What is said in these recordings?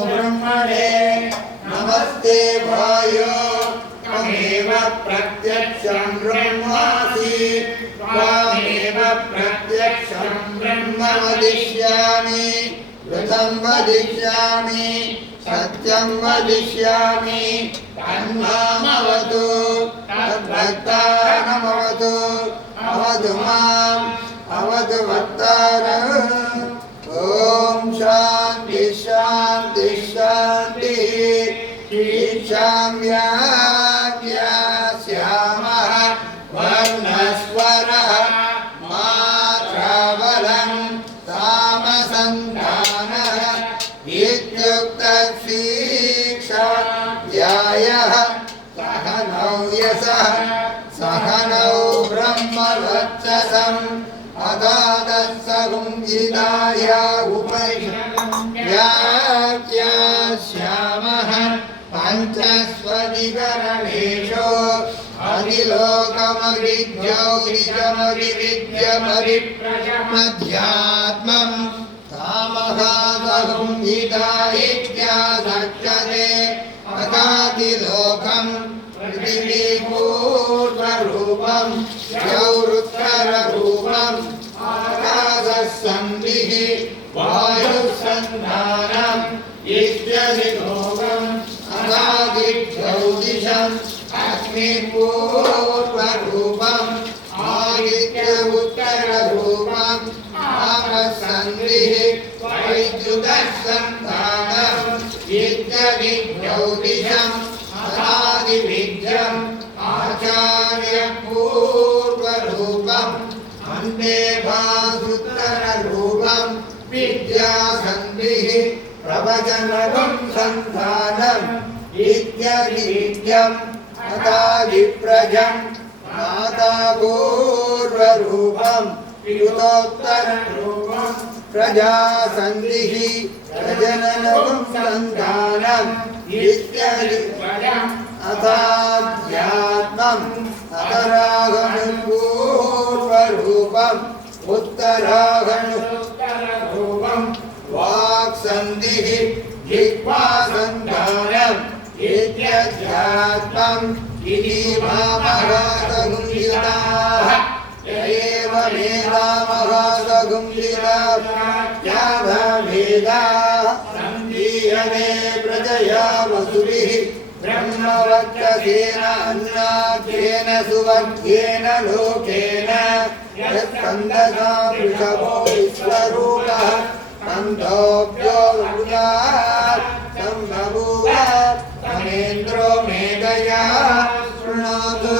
ब्रह्मणे नमस्ते वायो त्वमेव प्रत्यक्षं ब्रह्मासि त्वमेव प्रत्यक्षं ब्रह्म वदिष्यामि ऋतं वदिष्यामि सत्यं वदिष्यामि तन्मामवतु तद्भक्तानामवतु अवतु माम् अवतु भक्तानाम्। ओम शांति शांति शांति श्याम्याख्यास्यामः वर्णस्वरः मात्राबलं तामसन्धानः इत्युक्तशिक्षाध्यायः सहनौ यशः सहनौ ब्रह्मवर्चसम् अदादत्सगुंजिताय उपरिव्याख्यास्यामः पञ्चस्वधिकरणेषु अधिलोकमविद्योगिजमविविद्यपरिप्रजमध्यात्मं तामहासगुंजिताय इत्यादक्षते अदादिलोकं पृथिवीपूर्वरूपं यौरुत्तररूपम् आकाशसन्धिः वायुसन्धानम् इत्यदिलोकम् अनादिज्योतिषम् अग्निपूर्वरूपम् आदित्य उत्तररूपम् आकाशसन्धिः वैद्युतसन्धानम् इत्यदिज्योतिषम् अनादिविद्यम् आचार्यपूर्वरूपम् अन्ते भासुत्तररूपं विद्यासन्धिः प्रवचनकं सन्धानम् इत्यदिविद्यम् अदादिप्रजं मातापूर्वरूपं युतोत्तररूपं प्रजासन्धिः प्रजननं सन्धानम् इत्यदिप्रजम् अथाध्यात्मम् अतरागणपूर्वरूपम् उत्तरागणरूपम् वाक्सन्धिः जिह्वासन्धानम् इत्यध्यात्मम् इति मामगातगुंजिताः एवमेतामगातगुंजिताः यावमेताः सन्धीयते प्रजया वसुभिः ब्रह्मवक्षसेन अन्नाद्येन सुवर्ग्येन लोकेन यत्कन्दसा वृषभो विश्वरूपः कन्दोऽभ्यो बहुलात् सम्बभूव तमेन्द्रो मेधया शृणोतु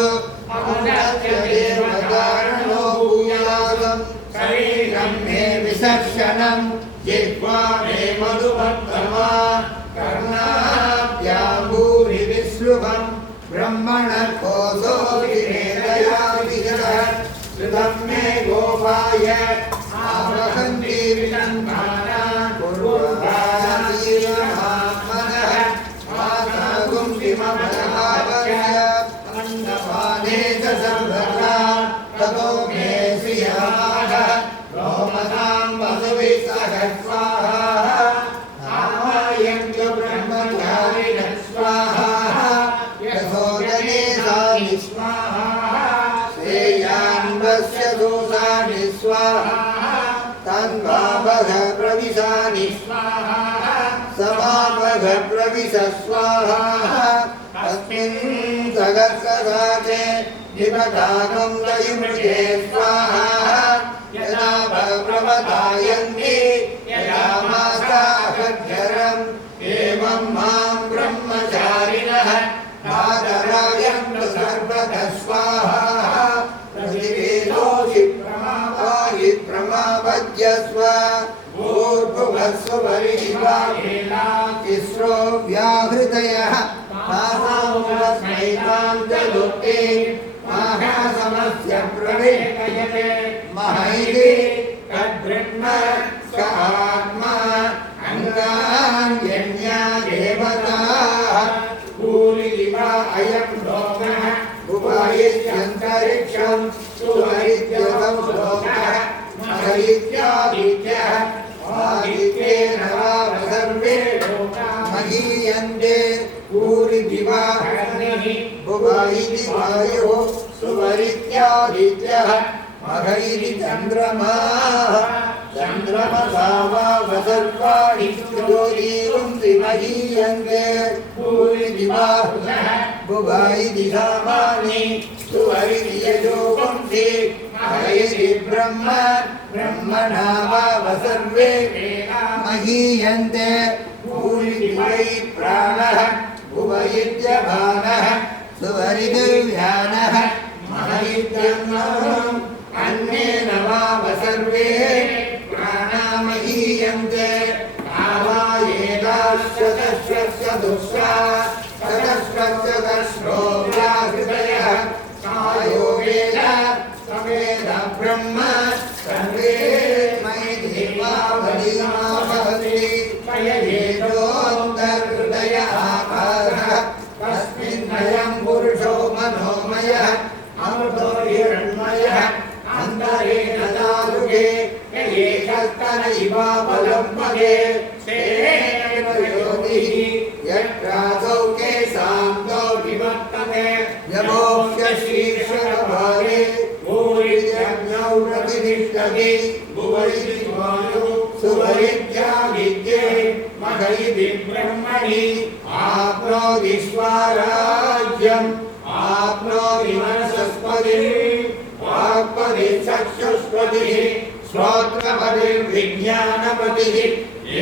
अमृतस्य देवकारणो भूयासं शरीरं मे विसर्शनं जिह्वा मे मधुमत्तमा कर्णाभ्यां भूरि विश्रुवं ब्रह्मणः कोशो विनेदया विजयः श्रुतं मे गोपाय आवहन्ति विषन्माना कुर्वन्तीर्महात्मनः माता कुन्तिमभयावस्य अन्नपाने च सर्वदा ततो मे श्रियाः रोमसां वसुभिः सह स्वाहा ब्रह्मचारिणः स्वाहा यशोदने सानि स्वाहा श्रेयान्वस्य दोषानि स्वाहा तन्वावघ प्रविशानि स्वाहा समावघ प्रविश स्वाहा तस्मिन् सहस्रसाचे निपताकं दयुमृते स्वाहा यदा प्रवतायन्ति यदा मासाखज्जरम् एवं मां ब्रह्मचारिणः नादरायन्तु सर्वतः स्वाहा प्रतिवेदोषि प्रमावायि प्रमापद्यस्व भूर्भुवस्सु परिवारेणा तिस्रो व्याहृतयः तासामुपस्मै तां च दुःखे महासमस्य प्रवेशयते महैति तद्ब्रह्म स आत्मा अंगान्यन्या देवताः भूरिवा अयं लोकः उपायित्यन्तरिक्षं सुवैद्यकं लोकः महैत्यादित्यः आदित्येन वा सर्वे लोकाः महीयन्ते भूरिदिवाग्निः भुव इति वायुः सुवरित्यादित्यः मघैरि चन्द्रमाः चन्द्रमसा वावसर्वाणि ज्योतिरुन्ति महीयन्ते भूरिदिवाग्निः भुव इति सामानि सुवरिति यजोवन्ति मघैरि ब्रह्म ब्रह्मणा वावसर्वे महीयन्ते भूरिदिवै प्राणः भुव इत्यभानः सुवरिदिव्यानः महीयन्नम् अन्येन वावसर्वे प्राणा महीयन्ते आवायेदाश्चतश्चतुस्रा चतस्रो व्याहृदयः सायो वेद सवेद ब्रह्म सर्वे मयि देवा बलिमावहति मयेजोऽन्तर्हृदय आकारः तस्मिन्नयं पुरुषो मनोमयः अमृतो हिरण्मयः अन्तरेण दारुगे एकस्तन इवावलम्बगे तेन योगिः यत्रासौ केशान्तो विवर्तते यमोक्ष्य शीर्षभागे भूरिजज्ञौ प्रतिष्ठति भुवैरि वायुः सुवरित्यादित्ये मघैरि ब्रह्मणि आप्नोति स्वराज्यम् आप्नोति मनसस्पतिः वाक्पतिश्चक्षुष्पतिः श्रोत्रपतिर्विज्ञानपतिः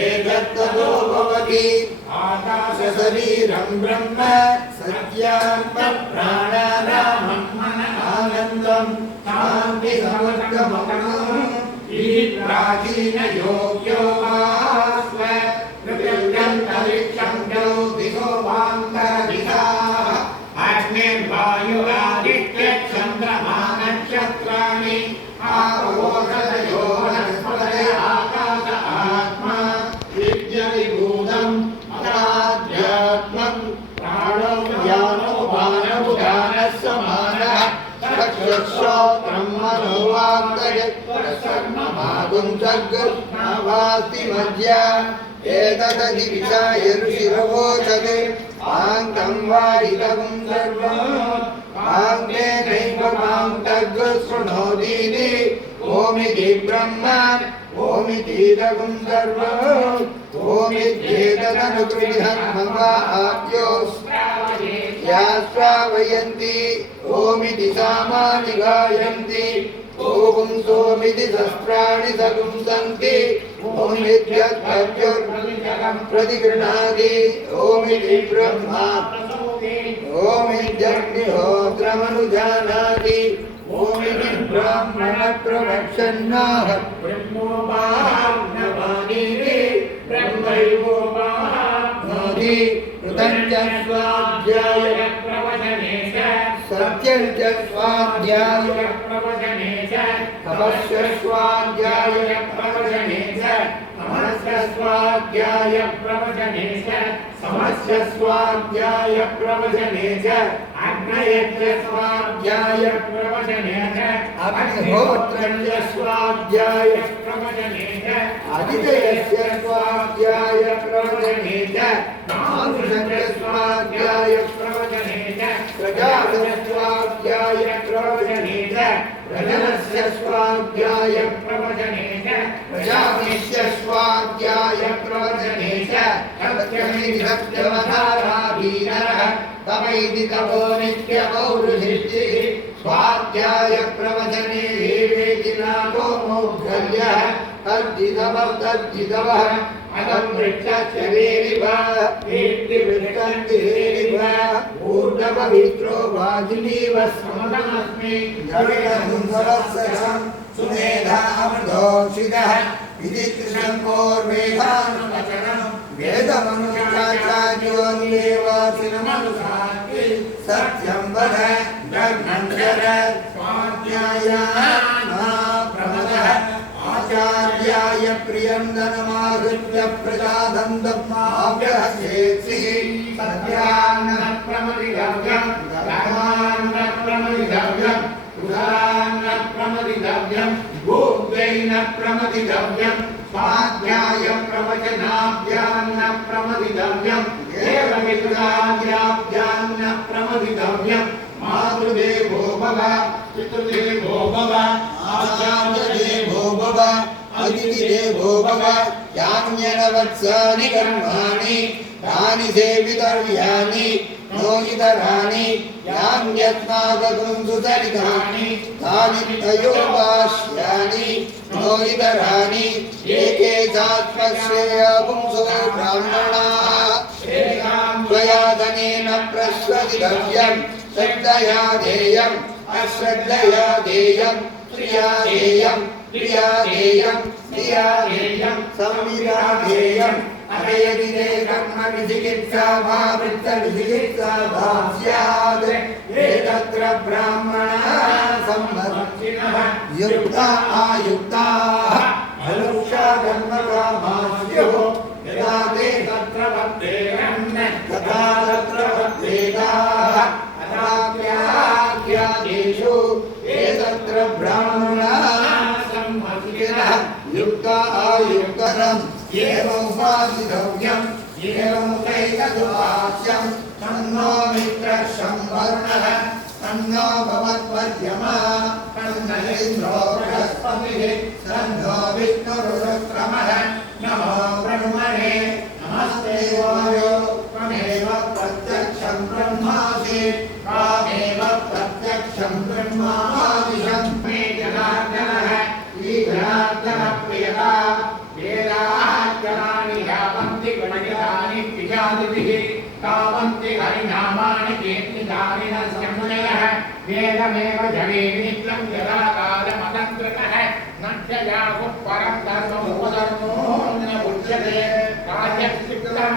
एतत्ततो भवति आकाशशरीरं ब्रह्म सत्यात्मप्राणानामम् आनन्दं शान्तिसमर्गमम् इति प्राचीनयोग्यो आस्व पृथिव्यन्तरिक्षं दिशो वान्तरदिशाः अग्निर्वायुरादित्यचन्द्रमा नक्षत्राणि आपोषधयो वनस्पतय आकाश आत्मा विद्यविभूतम् अनाध्यात्मम् प्राणो ज्ञानो बाणमुदानः समानः चक्षुश्रोत्रं मनो वाक्तयत्परसर्ममागुं सर्गस्नावास्ति मध्या एतदधि विचाय ऋषिरवोचते आङ्गं वारितगुं सर्वम् आङ्गे नैव मां तद्गुशृणोतीति ओमिति ब्रह्म ओमितीदगुं सर्वम् ओमित्येतदनुगृह्णन्मम आप्योऽस्त्रावयन्ति ओमिति सामानि गायन्ति ओं सोमिति शस्त्राणि सगुंसन्ति ओमित्यर्थ्योर्प्रतिगृह्णाति ओमिति ब्रह्मा ओमित्यग्निहोत्रमनुजानाति ओमिति ब्राह्मण प्रवक्षन्नाः ब्रह्मोपानवानीति ब्रह्मैवोपानोति कृतं च स्वाध्याय प्रवचने च सत्यं च स्वाध्याय प्रवचने च तपस्य स्वाध्याय प्रवचने च तमस्य स्वाध्याय प्रवचने च समस्य स्वाध्याय प्रवचने च अग्नयस्य स्वाध्याय प्रवचने च अग्निहोत्रस्य स्वाध्याय प्रवचने च आदित्यस्य स्वाध्याय प्रवचने च मानुषस्य स्वाध्याय प्रवचने च प्रजापस्य स्वाध्याय प्रवचने च प्रजनस्य स्वाध्याय प्रवचने च प्रजापतिस्य स्वाध्याय प्रवचने च सत्यमिति सत्यवधाराधीनरः तमैति तपो नित्यपौरुषिष्टिः स्वाध्याय प्रवचने एवेति नाको मौद्गल्यः तद्धितवः अहं वृक्षस्य वेरिव वेत्ति वृक्षन्ति वेरिव ऊर्ध्वपवित्रो वाजिनीव समदमस्मि जविडसुन्दरस्सरं सुमेधामृतोषितः विदित्रिशङ्कोर्वेदानुवचनं वेदमनुष्ठाचार्योन्येवासिनमनुसाति सत्यं वद धर्मं चर स्वाध्यायान् प्रमदः आचार्याय प्रियं धनमाहृत्य प्रजादन्तमाव्यहसेत्सि सत्यान्न प्रमदितव्यं धर्मान्न प्रमदितव्यं उदान्न प्रमदितव्यं भूद्वैन प्रमदितव्यं स्वाध्याय प्रवचनाभ्यान्न प्रमदितव्यं प्रमदितव्यम् एवमित्राद्याभ्यान्न प्रमदितव्यम् मातृदेवो भव पितृदेवो भव आचार्यदेवो भव अतिथिदेवो भव यान्यनवत्सानि कर्माणि तानि सेवितव्यानि नो इतराणि यान्यस्माकं सुचरितानि तानि तयोपास्यानि नो इतराणि एके सात्मश्रेयपुंसो ब्राह्मणाः त्वया धनेन प्रश्वसितव्यम् श्रद्धया देयम् अश्रद्धया देयम् प्रिया देयम् प्रिया देयम् प्रिया देयम् संविदा देयम् अभयति ते कर्म विचिकित्सा वा वृत्त विचिकित्सा वा स्यात् एतत्र ब्राह्मणाः सम्मतिनः युक्ता आयुक्ताः अलुक्षा कर्मकामा स्युः यदा ते तत्र वर्तेरन् तथा तत्र वर्तेताः अथाप्याख्यादेषु एतत्र ब्राह्मणाः सम्मतिनः युक्ता आयुक्तरम् एवमुपासितव्यम् एवमुपैतदुपास्यम् तन्नो मित्रः संवर्णः तन्नो भवत्वर्यमा तन्न इन्द्रो बृहस्पतिः तन्नो विष्णुरुक्रमः नमो ब्रह्मणे नमस्ते वायो त्वमेव प्रत्यक्षं ब्रह्मासि त्वामेव प्रत्यक्षं ब्रह्मादिशं मे जनार्दनः जनार्दनप्रियता वेदाच्चराणि यावन्ति गुणयुतानि विजातिभिः तावन्ति हरिनामानि कीर्तितानि न संशयः वेदमेव जवे नित्यं यदा कालमनन्तृतः न च याहुः परं धर्मो न उच्यते कार्यक्षिप्तं